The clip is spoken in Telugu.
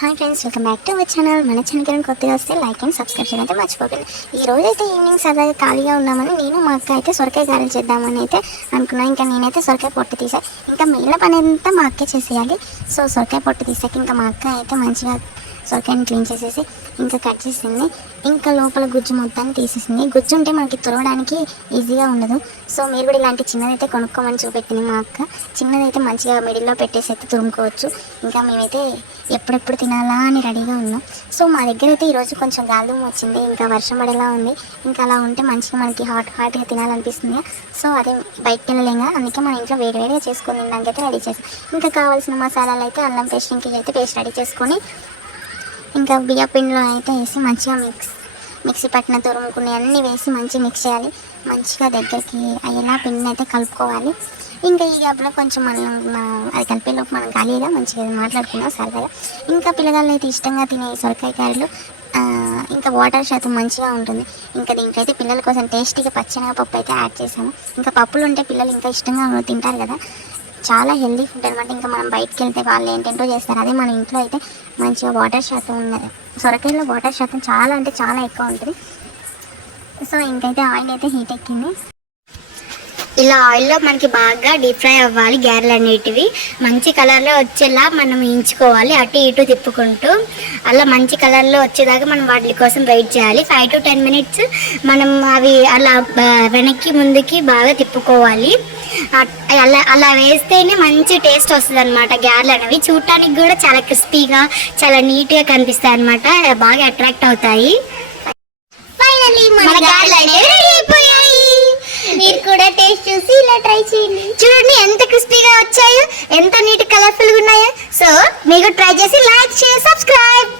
Hi friends welcome back to our channel మన ఛానల్ కొత్తగా వస్తే లైక్ అండ్ సబ్స్క్రైబ్ చేయడం అయితే మర్చిపోకండి. ఈ రోజు అయితే ఈవినింగ్ సరదాగా ఖాళీగా ఉన్నామని నేను మా అక్క అయితే సొరకాయ గారెలు చేద్దామని అయితే అనుకున్నాను ఇంకా నేనైతే సొరకాయ పొట్టు తీసా. ఇంకా మిగిలిన పని అంతా మా అక్కే చేసేయాలి. సో సొరకాయ పొట్టు తీసాక ఇంకా మా అక్క అయితే మంచిగా సొరకాయని క్లీన్ చేసేసి ఇంకా కట్ చేసింది. ఇంకా లోపల గుజ్జు మొత్తాన్ని తీసేసింది. గుజ్జు ఉంటే మనకి తురవడానికి ఈజీగా ఉండదు. సో మీరు కూడా ఇలాంటి చిన్నదైతే కొనుక్కోమని చూపెట్టింది మా అక్క. చిన్నదైతే మంచిగా మిడిల్లో పెట్టేసి అయితే తురుముకోవచ్చు. ఇంకా మేమైతే ఎప్పుడెప్పుడు తినాలా అని రెడీగా ఉన్నాం. సో మా దగ్గర అయితే ఈరోజు కొంచెం గాలిదుమ్ము వచ్చింది. ఇంకా వర్షం పడేలా ఉంది. ఇంకా అలా ఉంటే మంచిగా మనకి హాట్ హాట్గా తినాలనిపిస్తుంది. సో అదే బయటకు వెళ్ళలేంగా అందుకే మన ఇంట్లో వేడి వేడిగా చేసుకొని తినడానికి రెడీ చేసాం. ఇంకా కావాల్సిన మసాలాలు అయితే అల్లం పేస్ట్ ఇంక అయితే పేస్ట్ రెడీ చేసుకొని ఇంకా బియ్య పిండిలో అయితే వేసి మంచిగా మిక్స్ మిక్సీ పట్టిన తురుముకుని అన్నీ వేసి మంచిగా మిక్స్ చేయాలి. మంచిగా దగ్గరికి అయ్యేలా పిండిని అయితే కలుపుకోవాలి. ఇంకా ఈ గ్యాప్లో కొంచెం మనం అది కలిపేలోపు మనం ఖాళీగా మంచిగా మాట్లాడుకున్నాం సరదాగా. ఇంకా పిల్లగాళ్ళు అయితే ఇష్టంగా తినే సొరకాయ కాయలు ఇంకా వాటర్ శాతం మంచిగా ఉంటుంది. ఇంకా దీంట్లో అయితే పిల్లల కోసం టేస్టీగా పచ్చనగ పప్పు అయితే యాడ్ చేసాము. ఇంకా పప్పులు ఉంటే పిల్లలు ఇంకా ఇష్టంగా తింటారు కదా. చాలా హెల్దీ ఫుడ్ అనమాట ఇంకా మనం బయటకు వెళ్తే వాళ్ళు ఏంటంటో చేస్తారు. అదే మన ఇంట్లో అయితే మంచిగా వాటర్ శాతం ఉన్నది. సొరకాయలో వాటర్ శాతం చాలా అంటే చాలా ఎక్కువ ఉంటుంది. సో ఇంకైతే ఆయిల్ అయితే హీట్ ఎక్కింది. ఇలా ఆయిల్లో మనకి బాగా డీప్ ఫ్రై అవ్వాలి గారెలు అనేటివి. మంచి కలర్లో వచ్చేలా మనం వేయించుకోవాలి. అటు ఇటు తిప్పుకుంటూ. అలా మంచి కలర్లో వచ్చేదాకా మనం వాటి కోసం వెయిట్ చేయాలి. ఫైవ్ టు టెన్ మినిట్స్ మనం అవి అలా వెనక్కి ముందుకి బాగా తిప్పుకోవాలి. అలా అలా వేస్తేనే మంచి టేస్ట్ వస్తుంది అనమాట గారెలు అనేవి. చూడటానికి కూడా చాలా క్రిస్పీగా చాలా నీట్గా కనిపిస్తాయి అనమాట బాగా అట్రాక్ట్ అవుతాయి. మన ఇలా ట్రై చేయండి. చూడండి ఎంత క్రిస్పీగా వచ్చాయో ఎంత నీట్ కలర్ఫుల్గా ఉన్నాయో. సో మీరు ట్రై చేసి లైక్ సబ్స్క్రైబ్